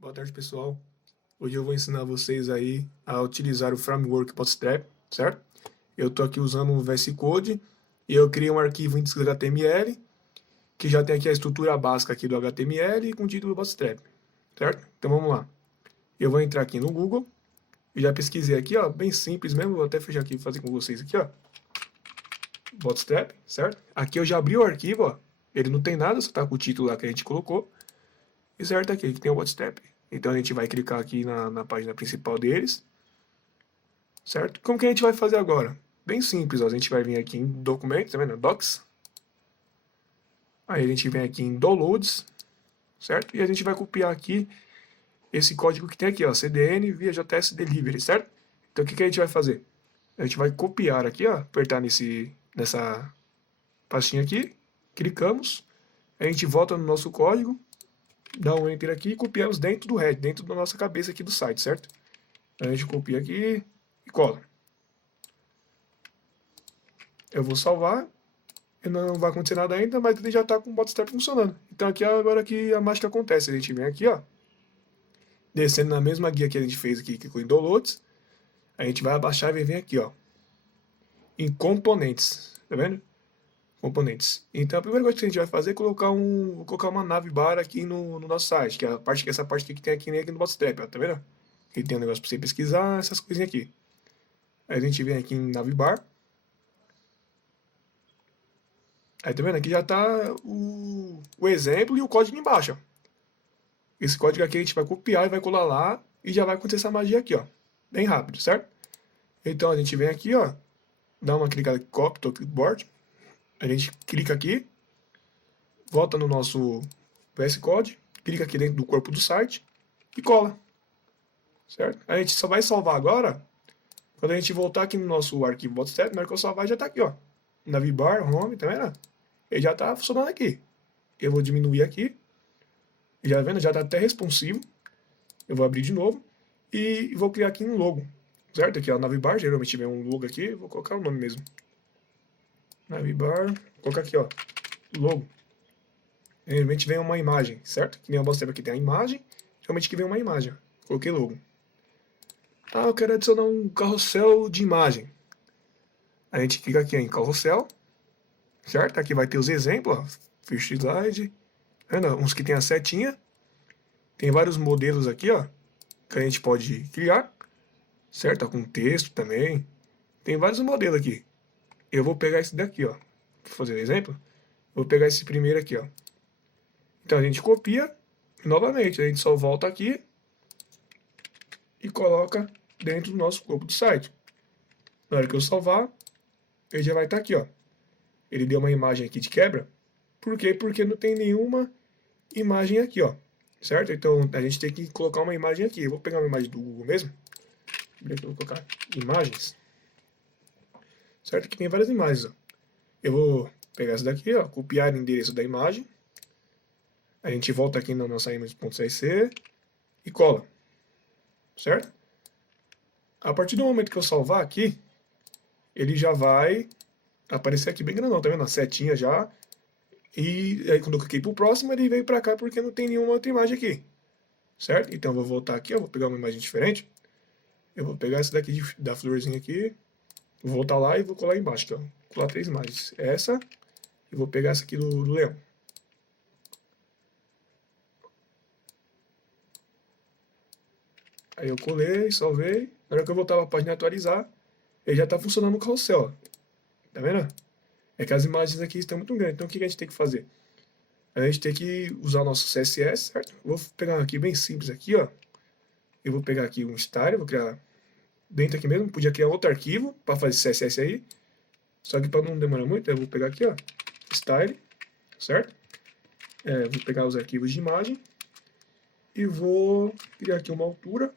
Boa tarde, pessoal. Hoje eu vou ensinar vocês aí a utilizar o framework Bootstrap, certo? Eu estou aqui usando o VS Code e eu criei um arquivo index.html que já tem aqui a estrutura básica aqui do HTML com o título Bootstrap, certo? Então vamos lá. Eu vou entrar aqui no Google e já pesquisei aqui, ó, bem simples mesmo. Vou até fechar aqui e fazer com vocês aqui, ó. Bootstrap, certo? Aqui eu já abri o arquivo, ó. Ele não tem nada, só tá com o título lá que a gente colocou. E certo aqui que tem o Bootstrap. Então a gente vai clicar aqui na página principal deles, certo? Como que a gente vai fazer agora? Bem simples, ó. A gente vai vir aqui em documentos, tá vendo? Docs. Aí a gente vem aqui em downloads, certo? E a gente vai copiar aqui esse código que tem aqui, ó, CDN via JS Delivery, certo? Então o que a gente vai fazer? A gente vai copiar aqui, ó, apertar nessa pastinha aqui, clicamos, a gente volta no nosso código, dá um enter aqui e copiamos dentro do head, dentro da nossa cabeça aqui do site, certo? A gente copia aqui e cola. Eu vou salvar, e não vai acontecer nada ainda, mas ele já está com o Bootstrap funcionando. Então aqui é agora que a mágica acontece. A gente vem aqui, ó, descendo na mesma guia que a gente fez aqui, que clicou em Downloads, a gente vai abaixar e vem aqui, ó, em Componentes, tá vendo? Componentes. Então a primeira coisa que a gente vai fazer é colocar uma navbar aqui no nosso site, que é essa parte aqui que tem aqui no Bootstrap, ó, tá vendo? Aqui tem um negócio para você pesquisar, essas coisinhas aqui. Aí a gente vem aqui em navbar. Aí tá vendo? Aqui já tá o exemplo e o código embaixo, ó. Esse código aqui a gente vai copiar e vai colar lá e já vai acontecer essa magia aqui, ó. Bem rápido, certo? Então a gente vem aqui, ó, dá uma clicada em copy to clipboard. A gente clica aqui, volta no nosso VS Code, clica aqui dentro do corpo do site e cola, certo? A gente só vai salvar agora quando a gente voltar aqui no nosso arquivo Bootstrap. Na hora que eu salvar já tá aqui, ó. Navbar, home, tá vendo? Ele já tá funcionando aqui. Eu vou diminuir aqui. Já vendo? Já tá até responsivo. Eu vou abrir de novo. E vou criar aqui um logo. Certo? Aqui, ó, navbar. Geralmente vem um logo aqui. Vou colocar o nome mesmo. Navbar. Vou colocar aqui, ó. Logo. Geralmente vem uma imagem, certo? Que nem o Bootstrap aqui tem a imagem. Geralmente aqui vem uma imagem. Ó. Coloquei logo. Ah, eu quero adicionar um carrossel de imagem. A gente clica aqui em carrossel. Certo? Aqui vai ter os exemplos, ó. First slide. Uns que tem a setinha. Tem vários modelos aqui, ó, que a gente pode criar, certo? Com texto também. Tem vários modelos aqui. Eu vou pegar esse daqui, ó. Vou fazer um exemplo. Vou pegar esse primeiro aqui, ó. Então a gente copia e novamente a gente só volta aqui e coloca dentro do nosso corpo do site. Na hora que eu salvar, ele já vai estar aqui, ó. Ele deu uma imagem aqui de quebra. Por quê? Porque não tem nenhuma imagem aqui, ó. Certo? Então a gente tem que colocar uma imagem aqui. Eu vou pegar uma imagem do Google mesmo. Eu vou colocar imagens. Certo? Aqui tem várias imagens, ó. Eu vou pegar essa daqui, ó, copiar o endereço da imagem. A gente volta aqui na nossa image.csv e cola. Certo? A partir do momento que eu salvar aqui, ele já vai aparecer aqui bem grandão, tá vendo? A setinha já. E aí quando eu cliquei pro próximo, ele veio pra cá porque não tem nenhuma outra imagem aqui. Certo? Então eu vou voltar aqui, eu vou pegar uma imagem diferente. Eu vou pegar essa daqui da florzinha aqui, vou voltar lá e vou colar embaixo, aqui, ó. Vou colar 3 imagens. Essa, e vou pegar essa aqui do leão. Aí eu colei, salvei. Na hora que eu voltar para a página atualizar, ele já está funcionando no carrossel, ó. Tá vendo? É que as imagens aqui estão muito grandes. Então o que a gente tem que fazer? A gente tem que usar o nosso CSS, certo? Vou pegar aqui bem simples aqui, ó. Eu vou pegar aqui um style, vou criar dentro aqui mesmo. Podia criar outro arquivo para fazer CSS aí. Só que para não demorar muito, eu vou pegar aqui, ó, style, certo? Vou pegar os arquivos de imagem e vou criar aqui uma altura,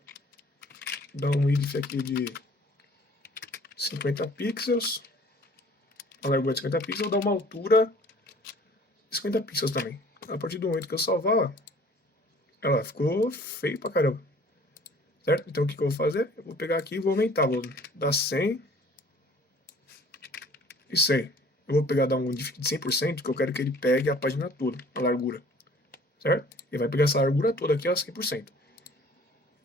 dar um width aqui de 50 pixels, a largura de 50 pixels, dar uma altura de 50 pixels também. A partir do momento que eu salvar, ó, ela ficou feio pra caramba, certo? Então o que eu vou fazer? Eu vou pegar aqui e vou aumentar, vou dar 100 e 100. Eu vou pegar, dar um width de 100%, que eu quero que ele pegue a página toda, a largura, certo? Ele vai pegar essa largura toda aqui, ó, 100%.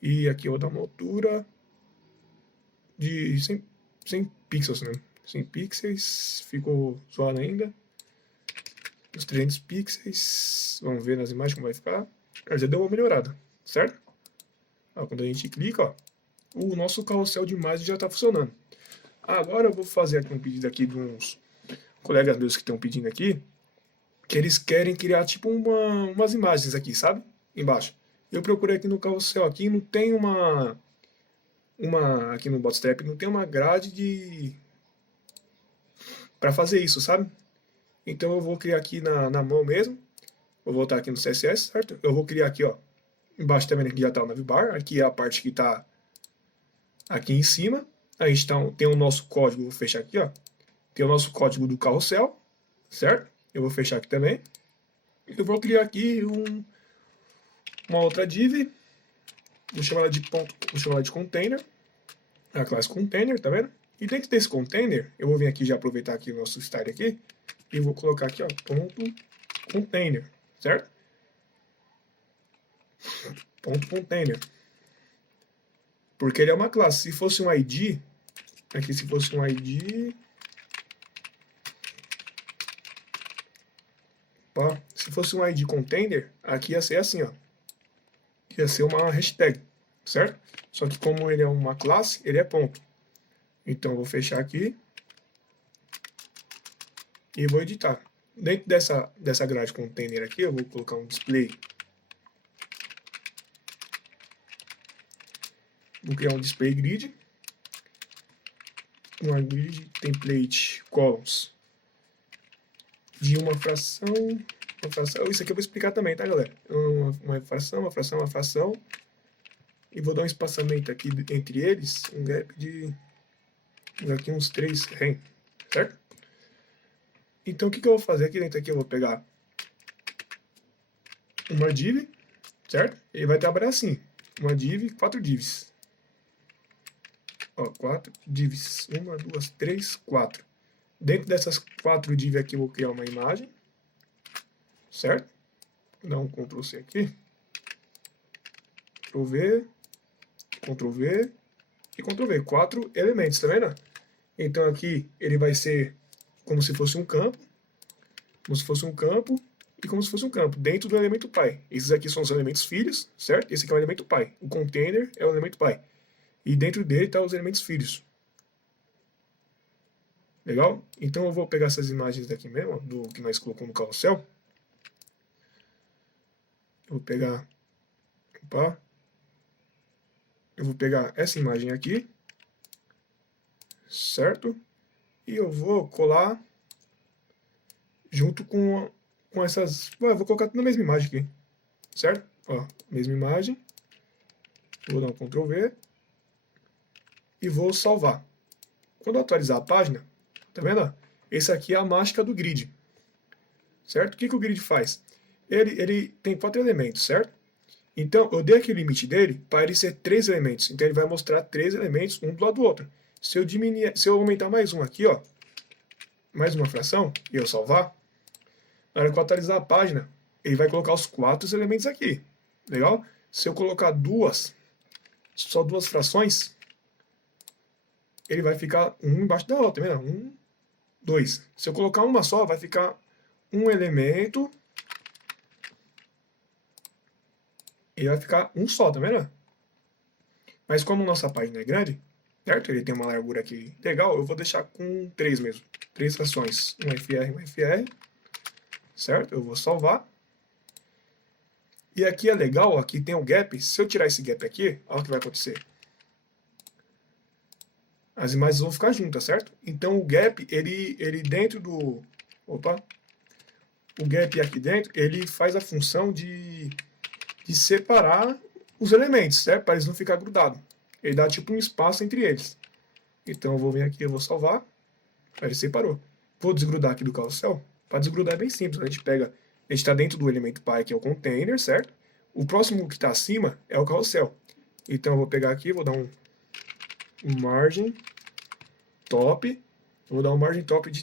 E aqui eu vou dar uma altura de 100 pixels, né? 100 pixels, ficou zoado ainda. Os 300 pixels, vamos ver nas imagens como vai ficar. Já deu uma melhorada, certo? Ó, quando a gente clica, ó, o nosso carrossel de imagem já está funcionando. Agora eu vou fazer aqui um pedido aqui de uns colegas meus que estão pedindo aqui, que eles querem criar tipo umas imagens aqui, sabe? Embaixo. Eu procurei aqui no carrossel, aqui não tem aqui no Bootstrap não tem uma grade para fazer isso, sabe? Então eu vou criar aqui na mão mesmo. Vou voltar aqui no CSS, certo? Eu vou criar aqui, ó. Embaixo também aqui já está o navbar. Aqui é a parte que está aqui em cima. A gente tem o nosso código, vou fechar aqui, ó. Tem o nosso código do carrossel, certo? Eu vou fechar aqui também. Eu vou criar aqui uma outra div. Vou chamar ela de container. A classe container, tá vendo? E dentro desse container, eu vou vir aqui já aproveitar aqui o nosso style aqui e vou colocar aqui, ó, ponto container, certo? Ponto container. Porque ele é uma classe. Se fosse um ID, aqui se fosse um ID, ó, se fosse um ID container, aqui ia ser assim, ó. Ia ser uma hashtag, certo? Só que como ele é uma classe, ele é ponto. Então eu vou fechar aqui e vou editar. Dentro dessa grade container aqui, eu vou colocar um display. Vou criar um display grid. Uma grid template columns de uma fração. Isso aqui eu vou explicar também, tá, galera? Uma fração. E vou dar um espaçamento aqui entre eles, um gap de aqui uns 3 rem, certo? Então o que eu vou fazer aqui dentro aqui? Eu vou pegar uma div, certo? Ele vai trabalhar assim, uma div, 4 divs. Ó, 4 divs, 1, 2, 3, 4. Dentro dessas 4 divs aqui eu vou criar uma imagem, certo? Vou dar um Ctrl C aqui, Ctrl V, Ctrl V e Ctrl V. 4 elementos, tá vendo? Então aqui ele vai ser como se fosse um campo, e como se fosse um campo, dentro do elemento pai. Esses aqui são os elementos filhos, certo? Esse aqui é o elemento pai. O container é o elemento pai. E dentro dele estão os elementos filhos. Legal? Então eu vou pegar essas imagens daqui mesmo, ó, do que nós colocamos no carrossel. Eu vou pegar... Opa. Eu vou pegar essa imagem aqui, certo? E eu vou colar junto com essas... Eu vou colocar tudo na mesma imagem aqui, certo? Ó, mesma imagem. Vou dar um Ctrl V. E vou salvar. Quando eu atualizar a página, tá vendo? Esse aqui é a mágica do grid, certo? O que o grid faz? Ele tem 4 elementos, certo? Então, eu dei aqui o limite dele para ele ser 3 elementos. Então, ele vai mostrar 3 elementos, um do lado do outro. Se eu aumentar mais um aqui, ó, mais uma fração, e eu salvar, na hora que eu atualizar a página, ele vai colocar os 4 elementos aqui. Legal? Se eu colocar só 2 frações, ele vai ficar um embaixo da outra, tá vendo? 1, 2. Se eu colocar uma só, vai ficar um elemento. E vai ficar um só, tá vendo? Mas como nossa página é grande, certo? Ele tem uma largura aqui legal, eu vou deixar com 3 mesmo. 3 frações. Um FR, certo? Eu vou salvar. E aqui é legal, aqui tem um gap. Se eu tirar esse gap aqui, olha o que vai acontecer. As imagens vão ficar juntas, certo? Então o gap, ele dentro do... Opa! O gap aqui dentro, ele faz a função de separar os elementos, certo? Para eles não ficar grudados. Ele dá tipo um espaço entre eles. Então eu vou vir aqui, eu vou salvar. Ele separou. Vou desgrudar aqui do carrossel. Para desgrudar é bem simples. A gente está dentro do elemento pai, que é o container, certo? O próximo que está acima é o carrossel. Então eu vou pegar aqui, vou dar um margem top. Vou dar um margem top de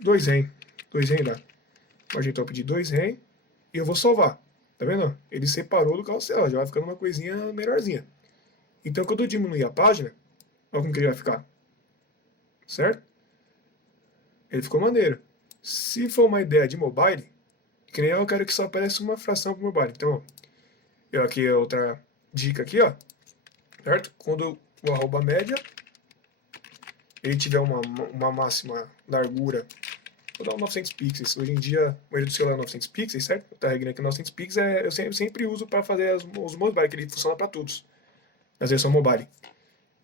2 rem. 2 rem dá. Margem top de 2 rem. E eu vou salvar. Tá vendo? Ele separou do carrossel, já vai ficando uma coisinha melhorzinha. Então, quando eu diminuir a página, olha como que ele vai ficar. Certo? Ele ficou maneiro. Se for uma ideia de mobile, que nem eu quero que só apareça uma fração pro mobile. Então, eu aqui outra dica aqui, ó. Certo? Quando o arroba média, ele tiver uma máxima largura, vou dar um 900 pixels. Hoje em dia, o erro do celular é 900 pixels, certo? Tá regrando aqui 900 pixels, eu sempre uso para fazer os mobile, que ele funciona para todos. Nas versões mobile.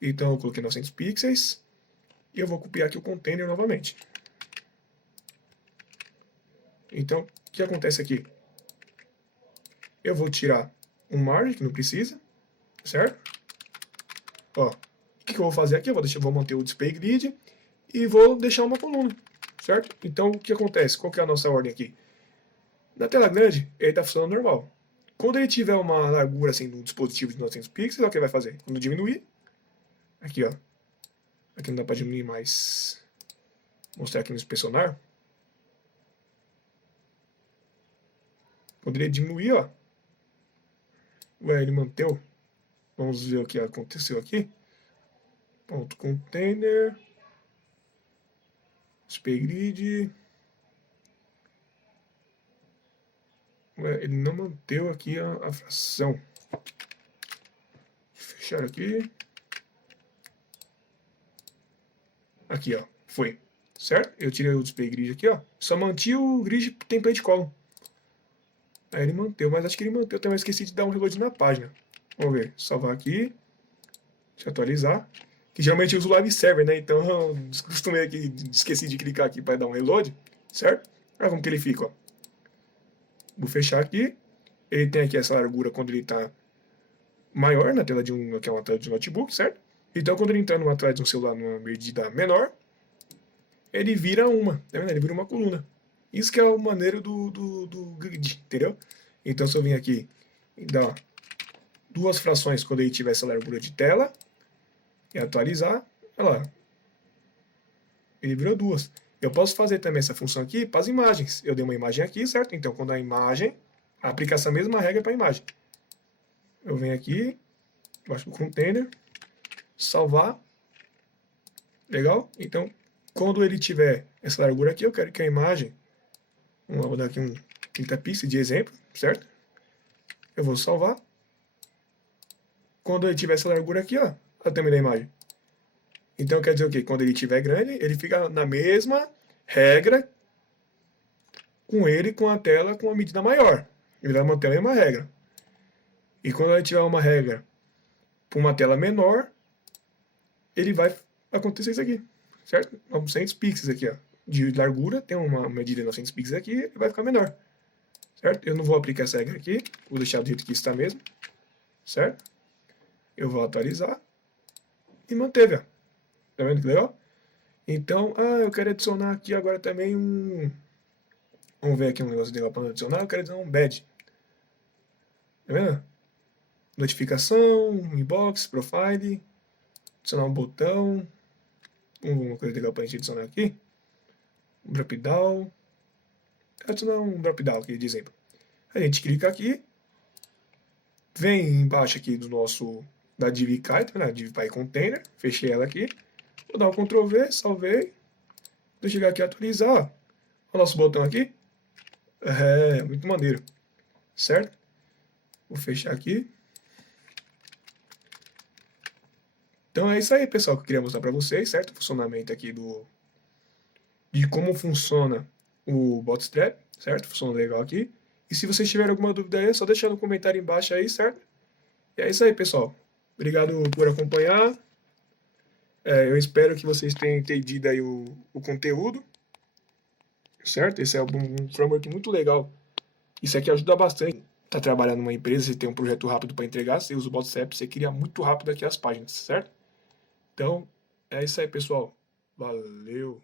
Então, eu coloquei 900 pixels e eu vou copiar aqui o container novamente. Então, o que acontece aqui? Eu vou tirar um margem, que não precisa, certo? Ó, o que eu vou fazer aqui? Vou manter o display grid e vou deixar uma coluna, certo? Então, o que acontece? Qual que é a nossa ordem aqui? Na tela grande, ele está funcionando normal. Quando ele tiver uma largura assim do dispositivo de 900 pixels, é o que ele vai fazer? Quando diminuir, aqui ó, aqui não dá para diminuir mais, vou mostrar aqui no inspecionar. Quando ele diminuir, ó, ué, ele manteve. Vamos ver o que aconteceu aqui. Ponto container, display grid. Ué, ele não manteve aqui a fração. Vou fechar aqui. Aqui, ó, foi. Certo? Eu tirei o display grid aqui, ó. Só mantive o grid template column. Aí ele manteve, mas acho que ele manteve. Também esqueci de dar um reload na página. Vamos ver. Salvar aqui. Deixa eu atualizar. Que geralmente eu uso o live server, né? Então eu costumei aqui, esqueci de clicar aqui para dar um reload. Certo? Olha como que ele fica, ó. Vou fechar aqui. Ele tem aqui essa largura quando ele está maior na tela de que é uma tela de notebook, certo? Então quando ele entrar numa tela de um celular numa medida menor, ele vira uma, tá vendo? Ele vira uma coluna. Isso que é o maneiro do grid, entendeu? Então se eu vim aqui e dar duas frações quando ele tiver essa largura de tela e atualizar, olha lá, ele virou duas. Eu posso fazer também essa função aqui para as imagens. Eu dei uma imagem aqui, certo? Então quando a imagem, aplica essa mesma regra para a imagem. Eu venho aqui, baixo do container, salvar. Legal? Então, quando ele tiver essa largura aqui, eu quero que a imagem, vou dar aqui um 30 pixels de exemplo, certo? Eu vou salvar. Quando ele tiver essa largura aqui, ó, olha o tamanho da imagem. Então quer dizer o quê? Quando ele tiver grande, ele fica na mesma regra com a tela com a medida maior. Ele vai manter a mesma regra. E quando ele tiver uma regra para uma tela menor, ele vai acontecer isso aqui, certo? 900 pixels aqui, ó, de largura, tem uma medida de 900 pixels aqui, e vai ficar menor, certo? Eu não vou aplicar essa regra aqui, vou deixar do jeito que está mesmo, certo? Eu vou atualizar e manteve, ó. Tá vendo que legal? Então, eu quero adicionar aqui agora também vamos ver aqui um negócio legal para adicionar, eu quero adicionar um badge. Tá vendo? Notificação, inbox, profile, adicionar um botão, uma coisa legal para a gente adicionar aqui, um drop down, adicionar um drop down aqui de exemplo. A gente clica aqui, vem embaixo aqui do nosso, da DivPy, tá vendo? DivPy Container, fechei ela aqui, vou dar um Ctrl V, salvei, vou chegar aqui e atualizar, ó, o nosso botão aqui, muito maneiro, certo? Vou fechar aqui. Então é isso aí, pessoal, que eu queria mostrar para vocês, certo? O funcionamento aqui de como funciona o Bootstrap, certo? Funciona legal aqui. E se vocês tiverem alguma dúvida aí, é só deixar no comentário embaixo aí, certo? E é isso aí, pessoal. Obrigado por acompanhar. Eu espero que vocês tenham entendido aí o conteúdo, certo? Esse é um framework muito legal. Isso aqui ajuda bastante. Tá trabalhando numa empresa, você tem um projeto rápido para entregar, você usa o Bootstrap, você cria muito rápido aqui as páginas, certo? Então, é isso aí, pessoal. Valeu!